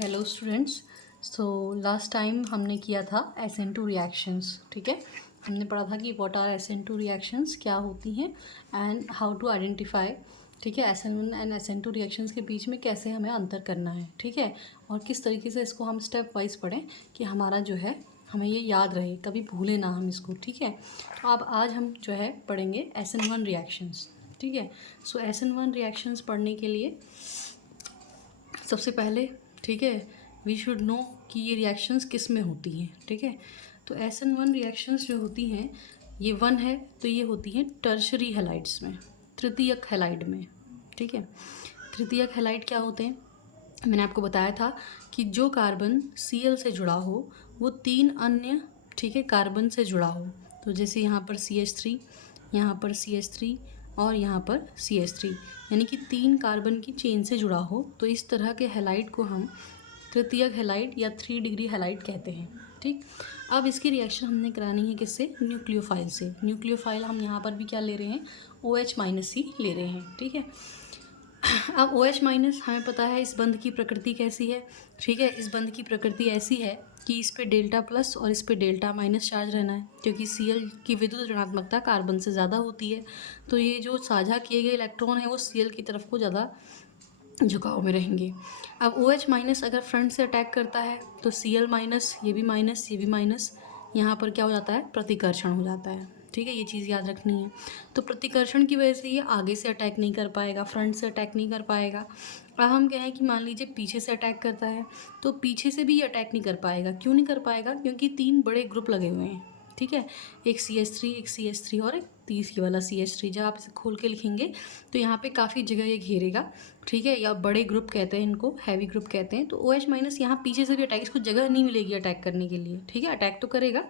Hello students. So last time हमने किया था SN2 रिएक्शंस। ठीक है, हमने पढ़ा था कि व्हाट आर SN2 रिएक्शंस, क्या होती हैं एंड हाउ टू आइडेंटिफाई। ठीक है, SN1 एंड SN2 रिएक्शंस के बीच में कैसे हमें अंतर करना है। ठीक है, और किस तरीके से इसको हम स्टेप वाइज पढ़ें कि हमारा जो है हमें ये याद रहे, कभी भूलें ना हम इसको। ठीक है, तो अब आज हम जो है पढ़ेंगे SN1 रिएक्शंस। ठीक है, सो SN1 रिएक्शंस पढ़ने के लिए सबसे पहले, ठीक है, वी शुड नो कि ये रिएक्शंस किस में होती हैं। ठीक है, तो SN1 रिएक्शंस जो होती हैं, ये वन है तो ये होती हैं टर्शरी हैलाइड्स में, तृतीयक हैलाइड में। ठीक है, तृतीयक हैलाइड क्या होते हैं? मैंने आपको बताया था कि जो कार्बन Cl से जुड़ा हो वो तीन अन्य, ठीक है, कार्बन से जुड़ा हो। तो जैसे यहाँ पर CH3, यहाँ पर CH3 और यहाँ पर CH3, यानी कि तीन कार्बन की चेन से जुड़ा हो, तो इस तरह के हैलाइड को हम तृतीयक हैलाइड या 3 डिग्री हैलाइड कहते हैं। ठीक, अब इसकी रिएक्शन हमने करानी है किससे? न्यूक्लियोफाइल से। न्यूक्लियोफाइल हम यहाँ पर भी क्या ले रहे हैं? OH- ही ले रहे हैं। ठीक है, अब OH- हमें पता है इस बंध की प्रकृति कैसी है। ठीक है, इस बंध की प्रकृति ऐसी है कि इस पे डेल्टा प्लस और इस पे डेल्टा माइनस चार्ज रहना है, क्योंकि Cl की विद्युत ऋणात्मकता कार्बन से ज़्यादा होती है। तो ये जो साझा किए गए इलेक्ट्रॉन है वो Cl की तरफ को ज़्यादा झुकाव में रहेंगे। अब OH- अगर फ्रंट से अटैक करता है तो Cl-, ये भी माइनस, ये भी माइनस, यहाँ पर क्या हो जाता है? प्रतिकर्षण हो जाता है। ठीक है, ये चीज़ याद रखनी है। तो प्रतिकर्षण की वजह से ये आगे से अटैक नहीं कर पाएगा, फ्रंट से अटैक नहीं कर पाएगा। अब हम कहें कि मान लीजिए पीछे से अटैक करता है, तो पीछे से भी ये अटैक नहीं कर पाएगा। क्यों नहीं कर पाएगा? क्योंकि तीन बड़े ग्रुप लगे हुए हैं। ठीक है, एक CH3, एक CH3 और एक तीसरी वाला CH3। जब आप इसे खोल के लिखेंगे तो यहाँ पे काफ़ी जगह ये घेरेगा। ठीक है, या बड़े ग्रुप कहते हैं इनको, हैवी ग्रुप कहते हैं। तो OH- यहाँ पीछे से भी अटैक, इसको जगह नहीं मिलेगी अटैक करने के लिए। ठीक है, अटैक तो करेगा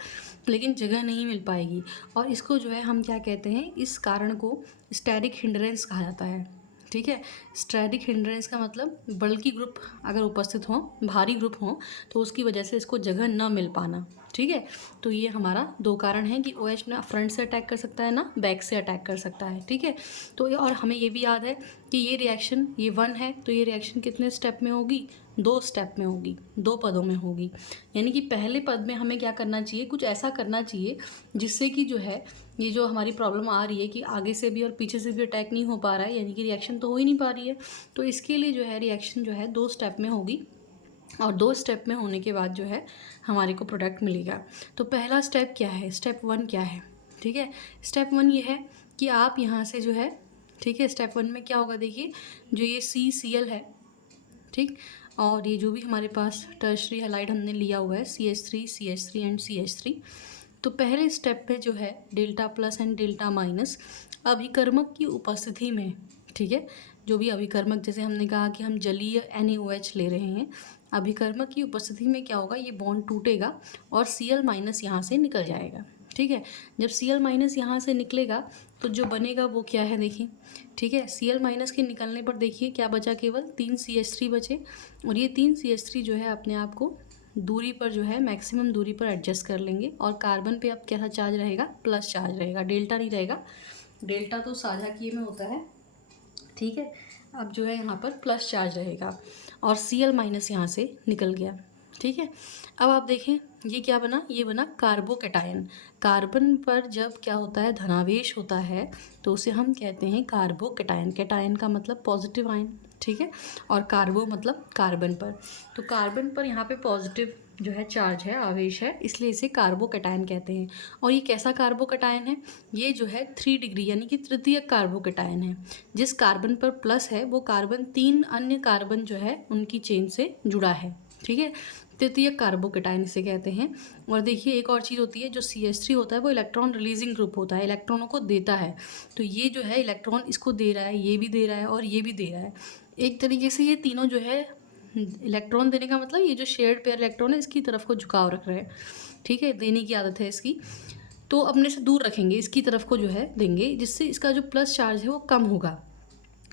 लेकिन जगह नहीं मिल पाएगी। और इसको जो है हम क्या कहते हैं? इस कारण को स्टैटिक हिंड्रेंस कहा जाता है। ठीक है, स्टैटिक हिंड्रेंस का मतलब बल की ग्रुप अगर उपस्थित हो, भारी ग्रुप हो, तो उसकी वजह से इसको जगह न मिल पाना। ठीक है, तो ये हमारा दो कारण है कि OH ना फ्रंट से अटैक कर सकता है ना बैक से अटैक कर सकता है। ठीक है, तो और हमें ये भी याद है कि ये रिएक्शन, ये वन है तो ये रिएक्शन कितने स्टेप में होगी? 2 स्टेप में होगी, 2 पदों में होगी। यानी कि पहले पद में हमें क्या करना चाहिए? कुछ ऐसा करना चाहिए जिससे कि जो है ये जो हमारी प्रॉब्लम आ रही है कि आगे से भी और पीछे से भी अटैक नहीं हो पा रहा है, यानी कि रिएक्शन तो हो ही नहीं पा रही है, तो इसके लिए जो है रिएक्शन जो है 2 स्टेप में होगी। और 2 स्टेप में होने के बाद जो है हमारे को प्रोडक्ट मिलेगा। तो पहला स्टेप क्या है? स्टेप 1 क्या है? ठीक है, स्टेप 1 ये है कि आप यहाँ से जो है, ठीक है, स्टेप 1 में क्या होगा? देखिए, जो ये CCl है, ठीक, और ये जो भी हमारे पास टर्शरी हैलाइड हमने लिया हुआ है CH3, CH3 एंड CH3, तो पहले स्टेप पे जो है delta plus and delta minus अभिकर्मक की उपस्थिति में, ठीक है, जो भी अभिकर्मक, जैसे हमने कहा कि हम जलीय NaOH ले रहे हैं, अभिकर्मक की उपस्थिति में क्या होगा? ये बॉन्ड टूटेगा और Cl- यहाँ से निकल जाएगा। ठीक है, जब Cl- यहाँ से निकलेगा तो जो बनेगा वो क्या है? देखिए, ठीक है, Cl- के निकलने पर देखिए क्या बचा? केवल 3 CH3 बचे, और ये 3 CH3 जो है अपने आप को दूरी पर जो है मैक्सिमम दूरी पर एडजस्ट कर लेंगे। और कार्बन पे अब कैसा चार्ज रहेगा? प्लस चार्ज रहेगा, डेल्टा नहीं रहेगा। डेल्टा तो साझा किए में होता है। ठीक है, अब जो है यहाँ पर प्लस चार्ज रहेगा और Cl- यहाँ से निकल गया। ठीक है, अब आप देखें ये क्या बना? ये बना कार्बोकैटायन। कार्बन पर जब क्या होता है? धनावेश होता है तो उसे हम कहते हैं कार्बोकैटायन। कैटायन का मतलब पॉजिटिव आयन। ठीक है, और कार्बो मतलब कार्बन पर, तो कार्बन पर यहाँ पे पॉजिटिव जो है चार्ज है, आवेश है, इसलिए इसे कार्बोकैटायन कहते हैं। और ये कैसा कार्बोकैटायन है? ये जो है 3 डिग्री यानी कि तृतीय कार्बोकैटायन है। जिस कार्बन पर प्लस है वो कार्बन तीन अन्य कार्बन जो है उनकी चेन से जुड़ा है। ठीक है, तृतीय कार्बोकैटायन इसे कहते हैं। और देखिए एक और चीज़ होती है, जो CH3 होता है वो इलेक्ट्रॉन रिलीजिंग ग्रुप होता है, इलेक्ट्रॉनों को देता है। तो ये जो है इलेक्ट्रॉन इसको दे रहा है, ये भी दे रहा है और ये भी दे रहा है। एक तरीके से ये तीनों जो है इलेक्ट्रॉन देने का मतलब, ये जो शेयर्ड पेयर इलेक्ट्रॉन है इसकी तरफ को झुकाव रख रहे हैं। ठीक है, देने की आदत है इसकी, तो अपने से दूर रखेंगे, इसकी तरफ को जो है देंगे, जिससे इसका जो प्लस चार्ज है वो कम होगा।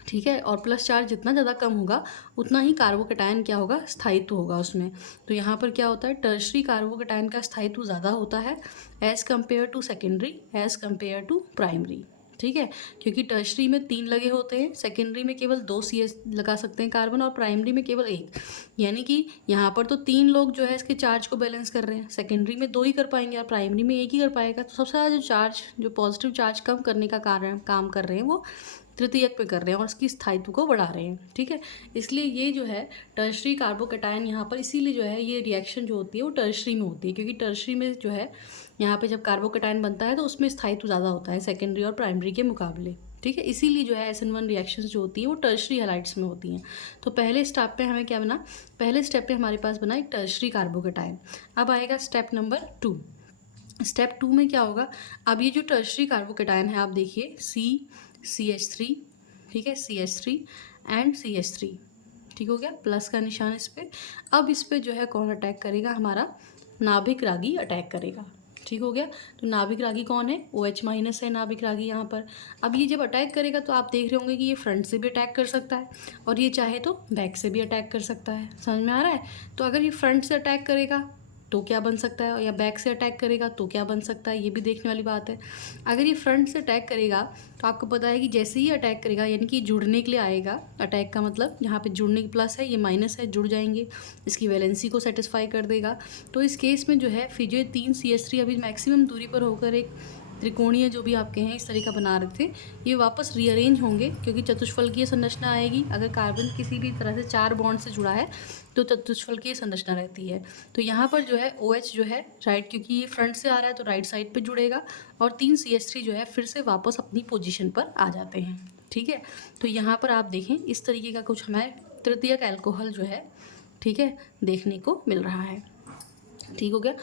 ठीक है, और प्लस चार्ज जितना ज़्यादा कम होगा उतना ही कार्बोकैटायन क्या होगा? स्थायित्व होगा उसमें। तो यहाँ पर क्या होता है? टर्शरी कार्बोकैटायन का स्थायित्व ज़्यादा होता है as compared to secondary, as compared to primary. ठीक है, क्योंकि टर्शरी में 3 लगे होते हैं, सेकेंडरी में केवल 2 CH लगा सकते हैं कार्बन, और प्राइमरी में केवल 1। यानी कि यहाँ पर तो 3 लोग जो है इसके चार्ज को बैलेंस कर रहे हैं, सेकेंडरी में 2 ही कर पाएंगे और प्राइमरी में 1 ही कर पाएगा। तो सबसे ज़्यादा जो चार्ज, जो पॉजिटिव चार्ज कम करने का काम कर रहे हैं वो तृतीयक पे कर रहे हैं और उसकी स्थायित्व को बढ़ा रहे हैं। ठीक है, इसलिए ये जो है टर्शरी कार्बोकैटायन यहाँ पर, इसीलिए जो है ये रिएक्शन जो होती है वो टर्शरी में होती है, क्योंकि टर्शरी में जो है यहाँ पे जब कार्बोकैटायन बनता है तो उसमें स्थायित्व ज़्यादा होता है सेकेंडरी और प्राइमरी के मुकाबले। ठीक है, इसीलिए जो है SN1 रिएक्शंस जो होती है वो टर्शरी हैलाइड्स में होती हैं। तो पहले स्टेप पे हमें क्या बना, पहले स्टेप पे हमारे पास बना एक टर्शरी कार्बोकैटायन। अब आएगा स्टेप नंबर 2। स्टेप 2 में क्या होगा, अब ये जो टर्शरी कार्बोकैटायन है आप देखिए CH3, ठीक है, CH3 एंड CH3, ठीक हो गया, प्लस का निशान इस पर। अब इस पर जो है कौन अटैक करेगा, हमारा नाभिक रागी अटैक करेगा। ठीक हो गया, तो नाभिक रागी कौन है, OH माइनस है नाभिक रागी यहाँ पर। अब ये जब अटैक करेगा तो आप देख रहे होंगे कि ये फ्रंट से भी अटैक कर सकता है और ये चाहे तो बैक से भी अटैक कर सकता है। समझ में आ रहा है? तो अगर ये फ्रंट से अटैक करेगा तो क्या बन सकता है, या बैक से अटैक करेगा तो क्या बन सकता है, ये भी देखने वाली बात है। अगर ये फ्रंट से अटैक करेगा तो आपको पता है कि जैसे ही अटैक करेगा, यानी कि जुड़ने के लिए आएगा, अटैक का मतलब यहाँ पे जुड़ने की प्लस है, ये माइनस है, जुड़ जाएंगे, इसकी वैलेंसी को सेटिस्फाई कर देगा। तो इस केस में जो है फिर जो 3 CH3 अभी मैक्सिमम दूरी पर होकर एक त्रिकोणीय जो भी आपके हैं इस तरह का बना रहे थे, ये वापस रीअरेंज होंगे, क्योंकि चतुष्फलकीय संरचना आएगी। अगर कार्बन किसी भी तरह से 4 बॉन्ड से जुड़ा है तो चतुष्फलकीय संरचना रहती है। तो यहाँ पर जो है OH जो है राइट, क्योंकि ये फ्रंट से आ रहा है तो राइट साइड पे जुड़ेगा, और 3 CH3 जो है फिर से वापस अपनी पोजीशन पर आ जाते हैं। ठीक है, तो यहाँ पर आप देखें इस तरीके का कुछ हमें तृतीयक अल्कोहल जो है, ठीक है, देखने को मिल रहा है। ठीक हो गया।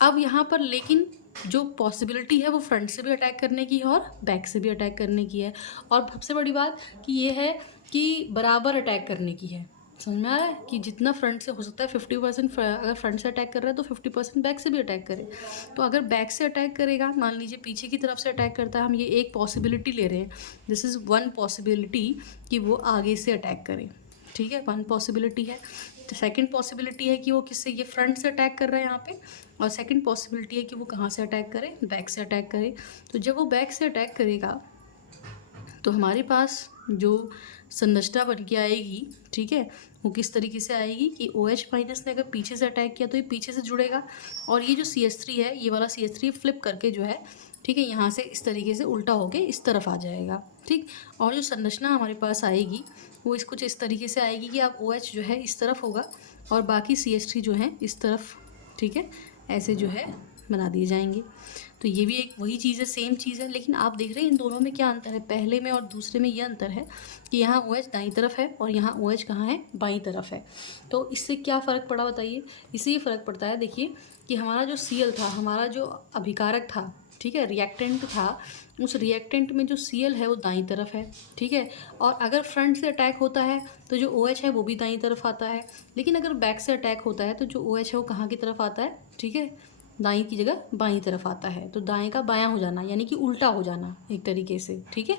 अब यहाँ पर लेकिन जो पॉसिबिलिटी है वो फ्रंट से भी अटैक करने की है और बैक से भी अटैक करने की है, और सबसे बड़ी बात कि ये है कि बराबर अटैक करने की है। समझ में आ रहा है कि जितना फ्रंट से हो सकता है 50% अगर फ्रंट से अटैक कर रहा है तो 50% बैक से भी अटैक करे। तो अगर बैक से अटैक करेगा, मान लीजिए पीछे की तरफ से अटैक करता है, हम ये एक पॉसिबिलिटी ले रहे हैं, दिस इज़ वन पॉसिबिलिटी कि वो आगे से अटैक करे। ठीक है, वन पॉसिबिलिटी है। तो सेकंड पॉसिबिलिटी है कि वो किससे, ये फ्रंट से अटैक कर रहा है यहाँ पे, और सेकंड पॉसिबिलिटी है कि वो कहाँ से अटैक करे, बैक से अटैक करे। तो जब वो बैक से अटैक करेगा तो हमारे पास जो संरचना बन के आएगी, ठीक है, वो किस तरीके से आएगी कि OH माइनस ने अगर पीछे से अटैक किया तो ये पीछे से जुड़ेगा, और ये जो CH3 है, ये वाला CH3 फ्लिप करके जो है, ठीक है, यहाँ से इस तरीके से उल्टा होके इस तरफ आ जाएगा। ठीक, और जो संरचना हमारे पास आएगी वो इस कुछ इस तरीके से आएगी कि आप OH जो है इस तरफ होगा और बाकी CH3 जो है इस तरफ, ठीक है, ऐसे जो है बना दिए जाएंगे। तो ये भी एक वही चीज़ है, सेम चीज़ है, लेकिन आप देख रहे हैं इन दोनों में क्या अंतर है, पहले में और दूसरे में ये अंतर है कि यहाँ OH दाईं तरफ है और यहाँ OH कहाँ है, बाईं तरफ है। तो इससे क्या फ़र्क पड़ा बताइए? इससे ये फ़र्क पड़ता है, देखिए कि हमारा जो Cl था, हमारा जो अभिकारक था, ठीक है, रिएक्टेंट था, उस रिएक्टेंट में जो Cl है वो दाईं तरफ है। ठीक है, और अगर फ्रंट से अटैक होता है तो जो OH है वो भी दाईं तरफ आता है, लेकिन अगर बैक से अटैक होता है तो जो OH है वो कहाँ की तरफ आता है, ठीक है, दाईं की जगह बाईं तरफ आता है। तो दाएं का बायां हो जाना, यानी कि उल्टा हो जाना एक तरीके से, ठीक है,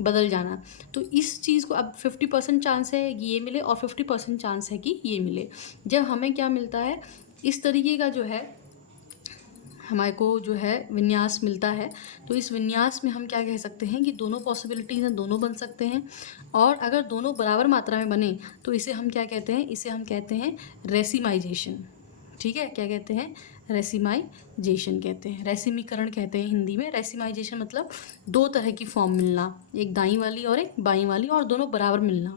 बदल जाना। तो इस चीज़ को अब 50% चांस है कि ये मिले और 50% चांस है कि ये मिले। जब हमें क्या मिलता है, इस तरीके का जो है हमारे को जो है विन्यास मिलता है, तो इस विन्यास में हम क्या कह सकते हैं कि दोनों पॉसिबिलिटीज़ हैं, दोनों बन सकते हैं, और अगर दोनों बराबर मात्रा में बने तो इसे हम क्या कहते हैं, इसे हम कहते हैं रेसिमाइजेशन। ठीक है, क्या कहते हैं, रेसिमाइजेशन कहते हैं, रेसिमीकरण कहते हैं हिंदी में। रेसिमाइजेशन मतलब दो तरह की फॉर्म मिलना, एक दाईं वाली और एक बाईं वाली, और दोनों बराबर मिलना,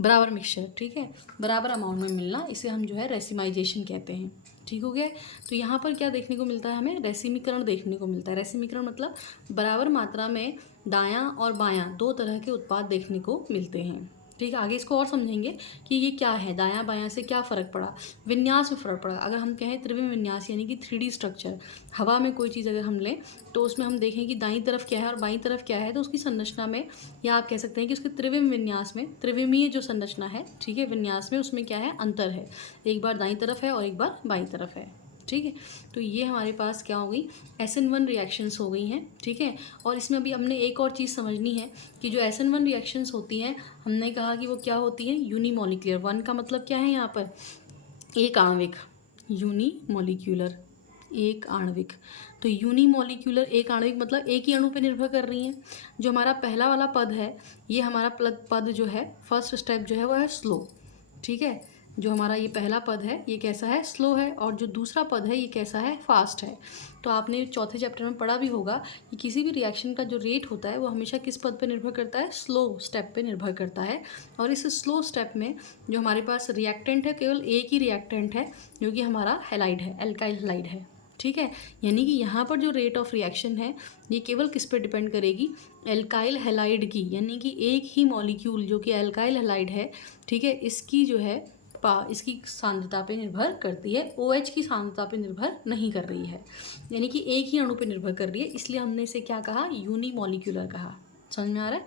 बराबर मिक्सचर, ठीक है, बराबर अमाउंट में मिलना, इसे हम जो है रेसिमाइजेशन कहते हैं। ठीक हो गया। तो यहाँ पर क्या देखने को मिलता है, हमें रेसिमीकरण देखने को मिलता है। रेसिमीकरण मतलब बराबर मात्रा में दायां और बायां दो तरह के उत्पाद देखने को मिलते हैं। ठीक है, आगे इसको और समझेंगे कि ये क्या है, दायां बायां से क्या फ़र्क पड़ा, विन्यास में फ़र्क पड़ा। अगर हम कहें त्रिविम विन्यास यानी कि 3D स्ट्रक्चर, हवा में कोई चीज़ अगर हम लें तो उसमें हम देखें कि दाईं तरफ क्या है और बाईं तरफ क्या है, तो उसकी संरचना में, या आप कह सकते हैं कि उसके त्रिविम विन्यास में, त्रिविमीय जो संरचना है, ठीक है, विन्यास में, उसमें क्या है, अंतर है, एक बार दाईं तरफ है और एक बार बाईं तरफ है। ठीक है, तो ये हमारे पास क्या हो गई, SN1 रिएक्शंस हो गई हैं। ठीक है, और इसमें अभी हमने एक और चीज़ समझनी है कि जो SN1 रिएक्शंस होती हैं, हमने कहा कि वो क्या होती हैं, यूनिमोलिकुलर। वन का मतलब क्या है यहाँ पर, एक आणविक, यूनिमोलिक्यूलर, एक आणविक। तो यूनिमॉलिक्यूलर एक आणविक मतलब एक ही अणु पे निर्भर कर रही हैं। जो हमारा पहला वाला पद है, ये हमारा पद जो है फर्स्ट स्टेप जो है वो है स्लो, ठीक है। जो हमारा ये पहला पद है ये कैसा है, स्लो है, और जो दूसरा पद है ये कैसा है, फास्ट है। तो आपने चौथे चैप्टर में पढ़ा भी होगा कि किसी भी रिएक्शन का जो रेट होता है वो हमेशा किस पद पे निर्भर करता है, स्लो स्टेप पे निर्भर करता है। और इस स्लो स्टेप में जो हमारे पास रिएक्टेंट है, केवल एक ही रिएक्टेंट है जो कि हमारा हैलाइड है, एल्काइल हैलाइड है, ठीक है। यानी कि यहाँ पर जो रेट ऑफ रिएक्शन है ये केवल किस पे डिपेंड करेगी, एल्काइल हैलाइड की, यानी कि एक ही मॉलिक्यूल जो कि एल्काइल हैलाइड है, ठीक है, इसकी जो है इसकी सांद्रता पे निर्भर करती है, OH की सांद्रता पे निर्भर नहीं कर रही है, यानी कि एक ही अणु पे निर्भर कर रही है। इसलिए हमने इसे क्या कहा, यूनिमॉलिक्यूलर कहा। समझ में आ रहा है?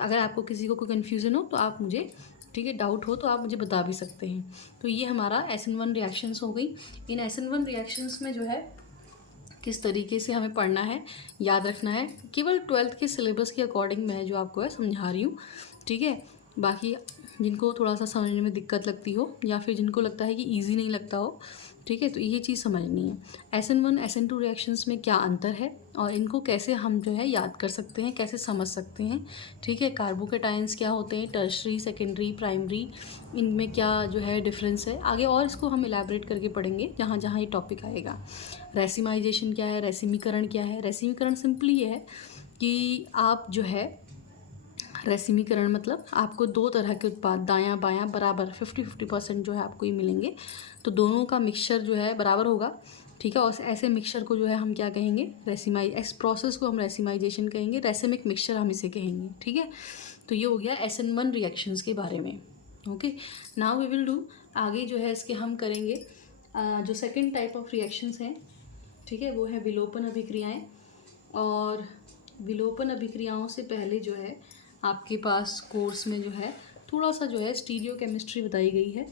अगर आपको किसी को कोई कन्फ्यूज़न हो तो आप मुझे, ठीक है, डाउट हो तो आप मुझे बता भी सकते हैं। तो ये हमारा SN1 रिएक्शंस हो गई। इन SN1 रिएक्शंस में जो है किस तरीके से हमें पढ़ना है, याद रखना है, केवल 12th के सिलेबस के अकॉर्डिंग मैं जो आपको है समझा रही हूँ, ठीक है। बाकी जिनको थोड़ा सा समझने में दिक्कत लगती हो या फिर जिनको लगता है कि इजी नहीं लगता हो, ठीक है, तो ये चीज़ समझनी है। SN1 SN2 रिएक्शंस में क्या अंतर है और इनको कैसे हम जो है याद कर सकते हैं, कैसे समझ सकते हैं, ठीक है। कार्बोकेटाइंस क्या होते हैं, टर्शरी, सेकेंडरी, प्राइमरी, इनमें क्या जो है डिफरेंस है, आगे और इसको हम इलैबोरेट करके पढ़ेंगे जहाँ जहाँ ये टॉपिक आएगा। रेसिमाइजेशन क्या है, रेसिमीकरण क्या है। रेसिमीकरण सिंपली ये है कि आप जो है, रेसिमीकरण मतलब आपको दो तरह के उत्पाद दायां बायां बराबर 50-50% जो है आपको ये मिलेंगे, तो दोनों का मिक्सचर जो है बराबर होगा, ठीक है। और ऐसे मिक्सचर को जो है हम क्या कहेंगे, इस प्रोसेस को हम रेसिमाइजेशन कहेंगे, रेसिमिक मिक्सचर हम इसे कहेंगे, ठीक है। तो ये हो गया SN1 रिएक्शंस के बारे में। Okay, now we will do, आगे जो है इसके हम करेंगे जो सेकेंड टाइप ऑफ रिएक्शंस हैं, ठीक है, वो है विलोपन अभिक्रियाएँ। और विलोपन अभिक्रियाओं से पहले जो है आपके पास कोर्स में जो है थोड़ा सा जो है स्टीरियो केमिस्ट्री बताई गई है,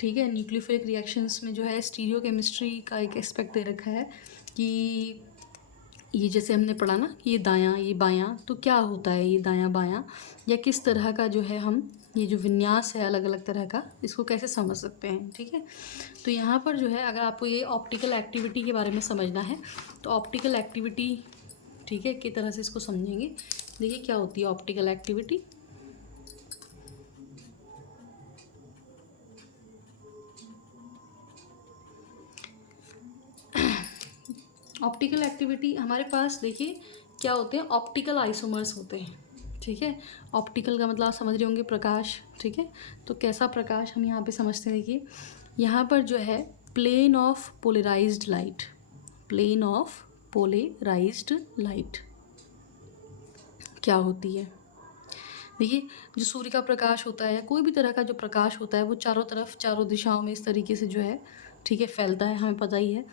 ठीक है। न्यूक्लियोफिलिक रिएक्शंस में जो है स्टीरियो केमिस्ट्री का एक एस्पेक्ट दे रखा है कि ये जैसे हमने पढ़ा ना कि ये दायां ये बायां, तो क्या होता है ये दायां बायां, या किस तरह का जो है हम ये जो विन्यास है अलग अलग तरह का, इसको कैसे समझ सकते हैं, ठीक है। तो यहाँ पर जो है अगर आपको ये ऑप्टिकल एक्टिविटी के बारे में समझना है तो ऑप्टिकल एक्टिविटी, ठीक है, किस तरह से इसको समझेंगे। देखिए क्या होती है ऑप्टिकल एक्टिविटी। ऑप्टिकल एक्टिविटी हमारे पास देखिए क्या होते हैं, ऑप्टिकल आइसोमर्स होते हैं, ठीक है। ऑप्टिकल का मतलब आप समझ रहे होंगे प्रकाश, ठीक है। तो कैसा प्रकाश हम यहाँ पे समझते हैं, देखिए यहाँ पर जो है plane of polarised light, plane of polarised light क्या होती है। देखिए जो सूर्य का प्रकाश होता है या कोई भी तरह का जो प्रकाश होता है वो चारों तरफ चारों दिशाओं में इस तरीके से जो है, ठीक है, फैलता है, हमें पता ही है।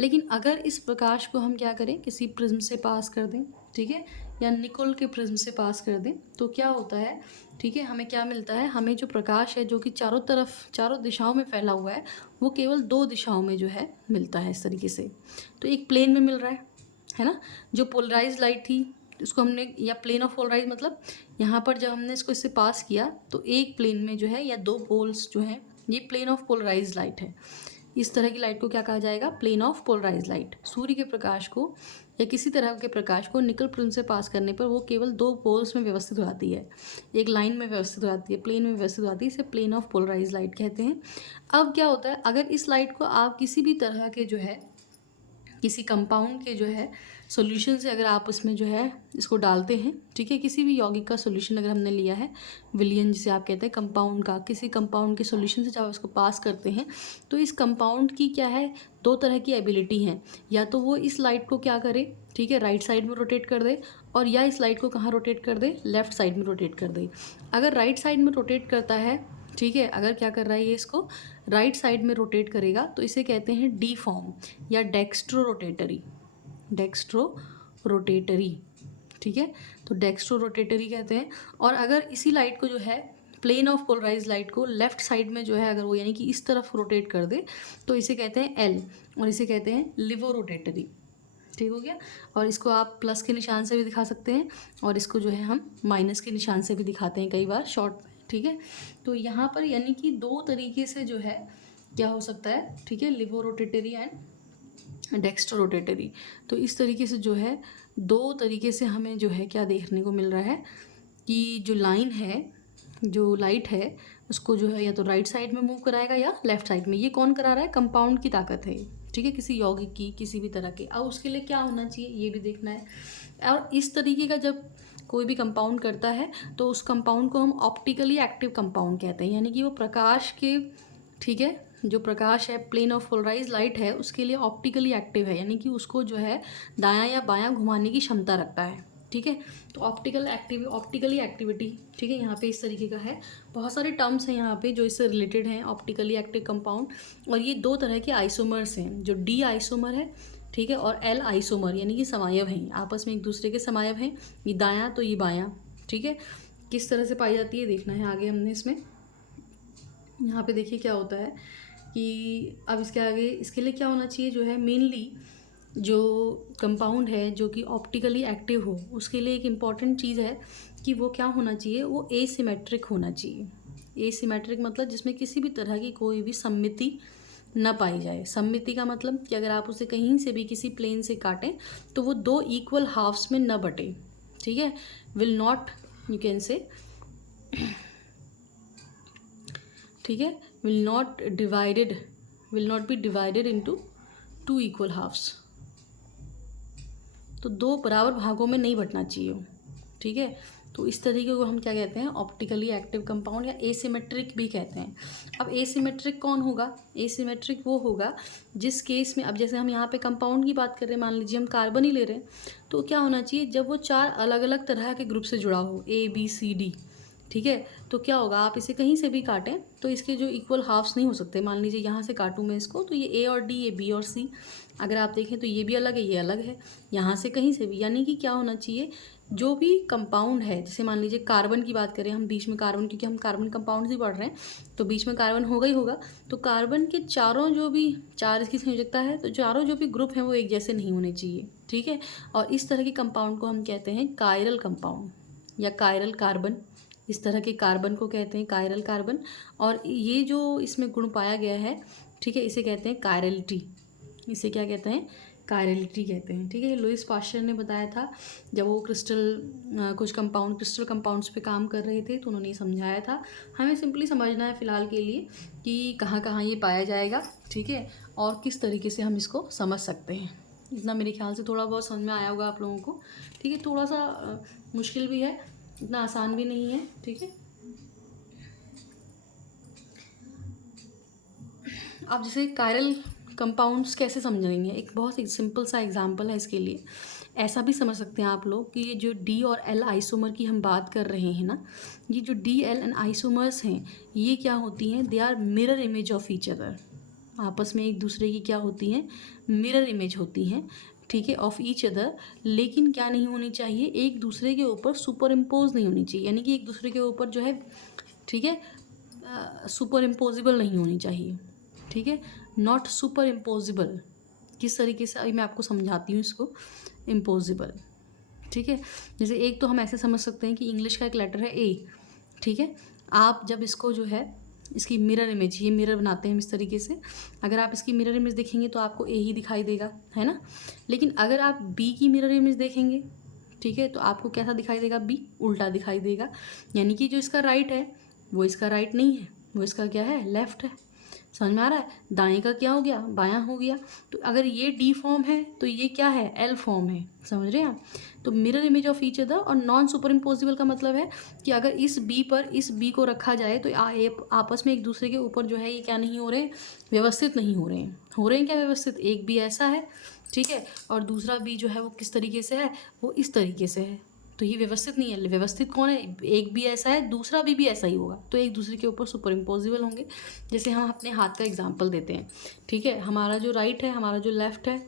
लेकिन अगर इस प्रकाश को हम क्या करें, किसी प्रिज्म से पास कर दें, ठीक है, या निकोल के प्रिज्म से पास कर दें, तो क्या होता है, ठीक है, हमें क्या मिलता है, हमें जो प्रकाश है जो कि चारों तरफ चारों दिशाओं में फैला हुआ है वो केवल दो दिशाओं में जो है मिलता है इस तरीके से। तो एक प्लेन में मिल रहा है ना। जो पोलराइज लाइट थी उसको हमने, या प्लेन ऑफ पोलराइज मतलब यहाँ पर जब हमने इसको इससे पास किया तो एक प्लेन में जो है या दो पोल्स जो हैं, ये प्लेन ऑफ पोलराइज लाइट है। इस तरह की लाइट को क्या कहा जाएगा, प्लेन ऑफ पोलराइज लाइट। सूर्य के प्रकाश को या किसी तरह के प्रकाश को निकल प्रिज्म से पास करने पर वो केवल दो पोल्स में व्यवस्थित हो जाती है, एक लाइन में व्यवस्थित हो जाती है, प्लेन में व्यवस्थित हो जाती है, इसे प्लेन ऑफ पोलराइज लाइट कहते हैं। अब क्या होता है, अगर इस लाइट को आप किसी भी तरह के जो है किसी कंपाउंड के जो है सॉल्यूशन से अगर आप उसमें जो है इसको डालते हैं, ठीक है, किसी भी यौगिक का सॉल्यूशन अगर हमने लिया है, विलियन जिसे आप कहते हैं कंपाउंड का, किसी कंपाउंड के सॉल्यूशन से जब आप इसको पास करते हैं तो इस कंपाउंड की क्या है, दो तरह की एबिलिटी हैं, या तो वो इस लाइट को क्या करे, ठीक है, राइट साइड में रोटेट कर दे, और या इस लाइट को कहाँ रोटेट कर दे, लेफ्ट साइड में रोटेट कर दे। अगर राइट साइड में रोटेट करता है, ठीक है, अगर क्या कर रहा है ये इसको राइट साइड में रोटेट करेगा तो इसे कहते हैं डी फॉर्म या डेक्स्ट्रो रोटेटरी, डेक्स्ट्रो रोटेटरी, ठीक है, तो डेक्स्ट्रो रोटेटरी कहते हैं। और अगर इसी लाइट को जो है प्लेन ऑफ पोलराइज लाइट को लेफ्ट साइड में जो है अगर वो यानी कि इस तरफ रोटेट कर दे तो इसे कहते हैं एल, और इसे कहते हैं लिवो रोटेटरी, ठीक हो गया। और इसको आप प्लस के निशान से भी दिखा सकते हैं और इसको जो है हम माइनस के निशान से भी दिखाते हैं कई बार शॉर्ट, ठीक है। तो यहाँ पर यानी कि दो तरीके से जो है क्या हो सकता है, ठीक है, लिवो रोटेटरी एंड डेक्स्ट्रो रोटेटरी। तो इस तरीके से जो है दो तरीके से हमें जो है क्या देखने को मिल रहा है कि जो लाइन है, जो लाइट है, उसको जो है या तो राइट साइड में मूव कराएगा या लेफ्ट साइड में। ये कौन करा रहा है? कंपाउंड की ताकत है, ठीक है, किसी यौगिक की, किसी भी तरह के। अब उसके लिए क्या होना चाहिए ये भी देखना है। और इस तरीके का जब कोई भी कंपाउंड करता है तो उस कंपाउंड को हम ऑप्टिकली एक्टिव कंपाउंड कहते हैं, यानी कि वो प्रकाश के, ठीक है, जो प्रकाश है, प्लेन ऑफ पोलराइज लाइट है, उसके लिए ऑप्टिकली एक्टिव है, यानी कि उसको जो है दायां या बायां घुमाने की क्षमता रखता है, ठीक है। तो ऑप्टिकली एक्टिविटी, ठीक है, यहाँ पे इस तरीके का है। बहुत सारे टर्म्स हैं यहाँ पे जो इससे रिलेटेड हैं, ऑप्टिकली एक्टिव कंपाउंड। और ये दो तरह के आइसोमर्स हैं, जो डी आइसोमर है, ठीक है, और एल आइसोमर, यानी कि समायव हैं, आपस में एक दूसरे के समायव हैं। ये दायां तो ये बायां, ठीक है। किस तरह से पाई जाती है देखना है आगे हमने इसमें। यहाँ पे देखिए क्या होता है कि अब इसके आगे इसके लिए क्या होना चाहिए, जो है मेनली जो कंपाउंड है जो कि ऑप्टिकली एक्टिव हो, उसके लिए एक इम्पॉर्टेंट चीज़ है कि वो क्या होना चाहिए, वो एसिमेट्रिक होना चाहिए। एसिमेट्रिक मतलब जिसमें किसी भी तरह की कोई भी सममिति न पाई जाए। सममिति का मतलब कि अगर आप उसे कहीं से भी किसी प्लेन से काटें तो वो दो इक्वल हाफ्स में न बटे, ठीक है। विल नॉट, यू कैन से, ठीक है, will not be divided into two equal halves. तो दो बराबर भागों में नहीं बटना चाहिए, ठीक है। तो इस तरीके को हम क्या कहते हैं, ऑप्टिकली एक्टिव कंपाउंड या एसिमेट्रिक भी कहते हैं। अब एसिमेट्रिक कौन होगा? एसिमेट्रिक वो होगा जिस केस में, अब जैसे हम यहाँ पे कंपाउंड की बात कर रहे हैं, मान लीजिए हम कार्बन ही ले रहे हैं, तो क्या होना चाहिए, जब वो चार अलग अलग तरह के ग्रुप से जुड़ा हो, ए बी सी डी, ठीक है, तो क्या होगा, आप इसे कहीं से भी काटें तो इसके जो इक्वल हाफ्स नहीं हो सकते। मान लीजिए यहाँ से काटूँ मैं इसको, तो ये ए और डी, ये बी और सी, अगर आप देखें तो ये भी अलग है, ये अलग है, यहाँ से कहीं से भी, यानी कि क्या होना चाहिए, जो भी कंपाउंड है, जैसे मान लीजिए कार्बन की बात करें हम, बीच में कार्बन, क्योंकि हम कार्बन कंपाउंड ही पढ़ रहे हैं तो बीच में कार्बन होगा ही होगा। तो कार्बन के चारों जो भी चार इसकी संयोजकता है, तो चारों जो भी ग्रुप हैं वो एक जैसे नहीं होने चाहिए, ठीक है। और इस तरह के कंपाउंड को हम कहते हैं कायरल कंपाउंड या कायरल कार्बन। इस तरह के कार्बन को कहते हैं कायरल कार्बन। और ये जो इसमें गुण पाया गया है, ठीक है, इसे कहते हैं कायरलिटी। इसे क्या कहते हैं? कायरलिटी कहते हैं, ठीक है। लुईस पास्चर ने बताया था जब वो क्रिस्टल कंपाउंड्स पे काम कर रहे थे, तो उन्होंने ये समझाया था। हमें सिंपली समझना है फ़िलहाल के लिए कि कहाँ कहाँ ये पाया जाएगा, ठीक है, और किस तरीके से हम इसको समझ सकते हैं। इतना मेरे ख्याल से थोड़ा बहुत समझ में आया होगा आप लोगों को, ठीक है। थोड़ा सा मुश्किल भी है, इतना आसान भी नहीं है, ठीक है। आप जैसे कायरल कंपाउंड्स कैसे समझेंगे, एक बहुत ही सिंपल सा एग्जांपल है इसके लिए। ऐसा भी समझ सकते हैं आप लोग कि ये जो डी और एल आइसोमर की हम बात कर रहे हैं ना, ये जो डी एल एंड आइसोमर्स हैं, ये क्या होती हैं, they are mirror image of each other. आपस में एक दूसरे की क्या होती हैं, मिरर इमेज होती हैं, ठीक है, ऑफ ईच अदर। लेकिन क्या नहीं होनी चाहिए, एक दूसरे के ऊपर सुपर इम्पोज नहीं होनी चाहिए, यानी कि एक दूसरे के ऊपर जो है, ठीक है, सुपर इम्पोजिबल नहीं होनी चाहिए, ठीक है, नॉट सुपर इम्पोजिबल। किस तरीके से, अभी मैं आपको समझाती हूँ इसको, इम्पोजिबल, ठीक है। जैसे एक तो हम ऐसे समझ सकते हैं कि इंग्लिश का एक लेटर है ए, ठीक है, आप जब इसको जो है इसकी मिरर इमेज, ये मिरर बनाते हैं हम इस तरीके से, अगर आप इसकी मिरर इमेज देखेंगे तो आपको ए ही दिखाई देगा, है ना। लेकिन अगर आप बी की मिरर इमेज देखेंगे, ठीक है, तो आपको कैसा दिखाई देगा, बी उल्टा दिखाई देगा। यानी कि जो इसका राइट है वो इसका राइट नहीं है, वो इसका क्या है, लेफ्ट है। समझ में आ रहा है? दाएं का क्या हो गया, बायां हो गया। तो अगर ये डी फॉर्म है तो ये क्या है, एल फॉर्म है। समझ रहे हैं आप? तो mirror image of each other. और नॉन सुपर इम्पोजिबल का मतलब है कि अगर इस बी पर इस बी को रखा जाए तो आपस में एक दूसरे के ऊपर जो है ये क्या नहीं हो रहे, व्यवस्थित नहीं हो रहे हैं। हो रहे हैं क्या व्यवस्थित, एक बी ऐसा है, ठीक है, और दूसरा बी जो है वो किस तरीके से है, वो इस तरीके से है। तो ये व्यवस्थित नहीं है। व्यवस्थित कौन है, एक भी ऐसा है, दूसरा भी ऐसा ही होगा, तो एक दूसरे के ऊपर सुपर इम्पोजिबल होंगे। जैसे हम अपने हाथ का एग्जांपल देते हैं, ठीक है, हमारा जो राइट है, हमारा जो लेफ्ट है,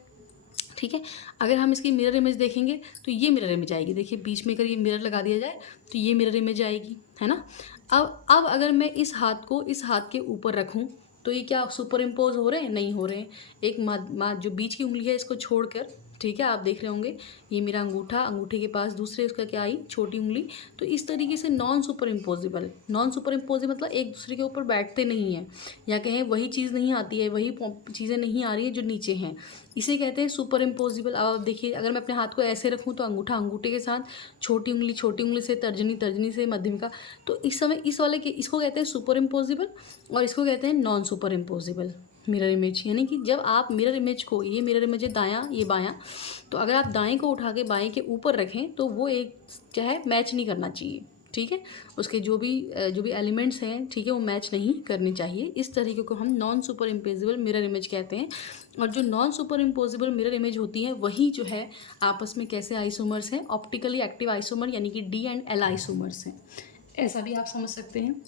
ठीक है, अगर हम इसकी मिरर इमेज देखेंगे तो ये मिरर इमेज आएगी। देखिए बीच में अगर ये मिरर लगा दिया जाए तो ये मिरर इमेज आएगी, है ना। अब अगर मैं इस हाथ को इस हाथ के ऊपर रखूँ तो ये क्या सुपर इम्पोज हो रहे हैं, नहीं हो रहे हैं। एक जो बीच की उंगली है इसको छोड़कर, ठीक है, आप देख रहे होंगे ये मेरा अंगूठा, अंगूठे के पास दूसरे उसका क्या आई, छोटी उंगली। तो इस तरीके से non super imposable, non super imposable मतलब एक दूसरे के ऊपर बैठते नहीं हैं, या कहें वही चीज़ नहीं आती है, वही चीज़ें नहीं आ रही है जो नीचे हैं, इसे कहते हैं सुपर इम्पोजिबल। अब आप देखिए, अगर मैं अपने हाथ को ऐसे रखूँ तो अंगूठा अंगूठे के साथ, छोटी उंगली से, तर्जनी तर्जनी से, मध्यमिका, तो इस समय इस वाले के इसको कहते हैं सुपर इम्पोजिबल और इसको कहते हैं non super imposable mirror image. यानी कि जब आप मिरर इमेज को, ये मिरर इमेज है दायां, ये बायां, तो अगर आप दाएं को उठा के बाएं के ऊपर रखें तो वो एक क्या है, मैच नहीं करना चाहिए। ठीक है, उसके जो भी एलिमेंट्स हैं, ठीक है, वो मैच नहीं करने चाहिए। इस तरीके को हम non super imposable mirror image कहते हैं। और जो non super imposable mirror image होती है वही जो है आपस में कैसे आइसोमर्स हैं, ऑप्टिकली एक्टिव आइसोमर, यानी कि डी एंड एल आइसोमर्स हैं। ऐसा भी आप समझ सकते हैं।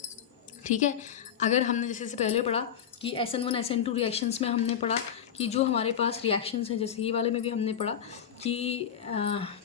ठीक है, अगर हमने जैसे से पहले पढ़ा कि SN1 SN2 रिएक्शंस में हमने पढ़ा कि जो हमारे पास रिएक्शंस हैं, जैसे ये वाले में भी हमने पढ़ा कि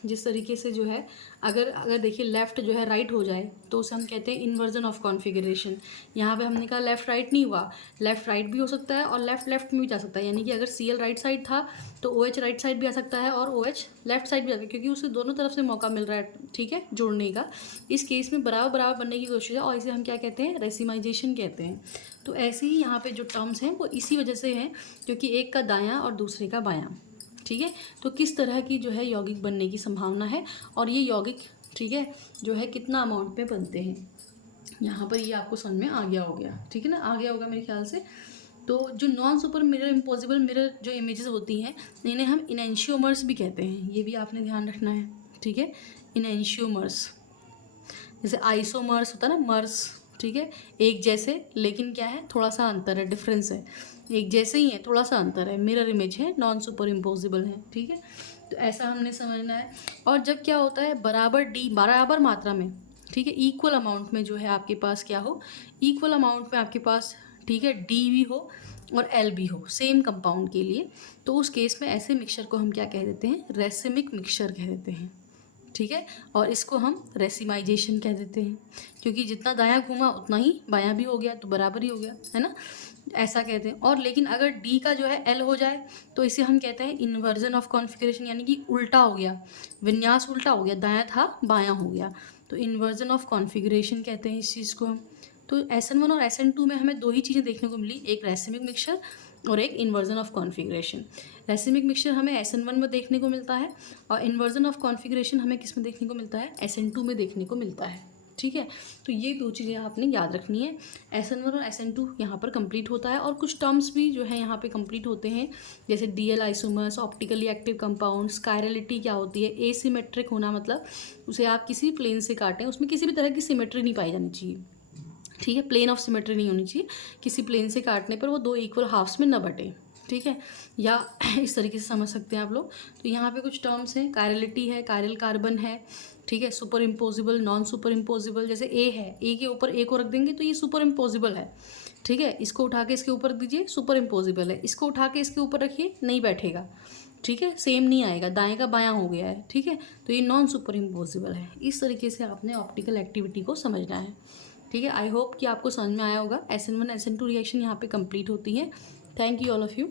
जिस तरीके से जो है अगर देखिए लेफ़्ट जो है राइट हो जाए तो उसे हम कहते हैं इन्वर्जन ऑफ कॉन्फ़िगरेशन। यहाँ पे हमने कहा लेफ़्ट राइट नहीं हुआ, लेफ़्ट राइट भी हो सकता है और लेफ़्ट लेफ़्ट में भी जा सकता है। यानी कि अगर Cl राइट साइड था तो OH राइट साइड भी आ सकता है और OH लेफ़्ट साइड भी आ सकता है, क्योंकि उसे दोनों तरफ से मौका मिल रहा है, ठीक है, जोड़ने का। इस केस में बराबर बराबर बनने की कोशिश है और इसे हम क्या कहते हैं, रेसिमाइजेशन कहते हैं। तो ऐसे ही यहाँ पे जो टर्म्स हैं वो इसी वजह से हैं, क्योंकि एक का दायां और दूसरे का बायां। ठीक है, तो किस तरह की जो है यौगिक बनने की संभावना है और ये यौगिक, ठीक है, जो है कितना अमाउंट में बनते हैं, यहाँ पर ये आपको समझ में आ गया हो गया। ठीक है ना, आ गया होगा मेरे ख्याल से। तो जो non super mirror impossible mirror जो इमेजेस होती हैं, इन्हें हम इनएंशियोमर्स भी कहते हैं, ये भी आपने ध्यान रखना है। ठीक है, इनएंशियोमर्स, जैसे आइसोमर्स होता है ना, मर्स, ठीक है, एक जैसे, लेकिन क्या है, थोड़ा सा अंतर है, डिफरेंस है। एक जैसे ही है, थोड़ा सा अंतर है, मिरर इमेज है, नॉन सुपर इम्पोजिबल है। ठीक है, तो ऐसा हमने समझना है। और जब क्या होता है, बराबर मात्रा में, ठीक है, इक्वल अमाउंट में जो है आपके पास क्या हो, इक्वल अमाउंट में आपके पास, ठीक है, डी भी हो और एल भी हो सेम कंपाउंड के लिए, तो उस केस में ऐसे मिक्सचर को हम क्या कह देते हैं, रेसिमिक मिक्सचर कह देते हैं। ठीक है, और इसको हम रेसिमाइजेशन कह देते हैं, क्योंकि जितना दायां घूमा उतना ही बायां भी हो गया, तो बराबर ही हो गया, है ना, ऐसा कहते हैं। और लेकिन अगर डी का जो है एल हो जाए तो इसे हम कहते हैं इन्वर्जन ऑफ कॉन्फ़िगरेशन, यानी कि उल्टा हो गया, विन्यास उल्टा हो गया, दायां था बायां हो गया, तो इन्वर्जन ऑफ कॉन्फ़िगरेशन कहते हैं इस चीज़ को हम। तो SN1 और SN2 में हमें दो ही चीज़ें देखने को मिली, एक रेसिमिक मिक्सचर और एक inversion of configuration. Racemic mixture हमें SN1 में देखने को मिलता है और इन्वर्जन ऑफ कॉन्फ़िगरेशन हमें किस में देखने को मिलता है, SN2 में देखने को मिलता है। ठीक है, तो ये दो चीज़ें आपने याद रखनी है। SN1 और SN2 यहाँ पर कंप्लीट होता है और कुछ टर्म्स भी जो है यहाँ पे कंप्लीट होते हैं, जैसे DL isomers, optically active compounds, chirality क्या होती है, एसिमेट्रिक होना, मतलब उसे आप किसी भी प्लेन से काटें उसमें किसी भी तरह की सिमेट्री नहीं पाई जानी चाहिए। ठीक है, प्लेन ऑफ सिमेट्री नहीं होनी चाहिए, किसी प्लेन से काटने पर वो दो इक्वल हाफ्स में न बटे। ठीक है, या इस तरीके से समझ सकते हैं आप लोग। तो यहाँ पे कुछ टर्म्स हैं, कायरलिटी है, कायरल कार्बन है, ठीक है, super imposable, non super imposable. जैसे ए है, ए के ऊपर ए को रख देंगे तो ये सुपर इम्पोजिबल है। ठीक है, इसको उठा के इसके ऊपर दीजिए, सुपर इम्पोजिबल है, इसको उठा के इसके ऊपर रखिए, नहीं बैठेगा। ठीक है, सेम नहीं आएगा, दाएं का बायां हो गया है। ठीक है, तो ये नॉन सुपर इम्पोजिबल है। इस तरीके से आपने ऑप्टिकल एक्टिविटी को समझना है। ठीक है, आई होप कि आपको समझ में आया होगा। SN1 SN2 रिएक्शन यहाँ पे कंप्लीट होती है। Thank you all of you.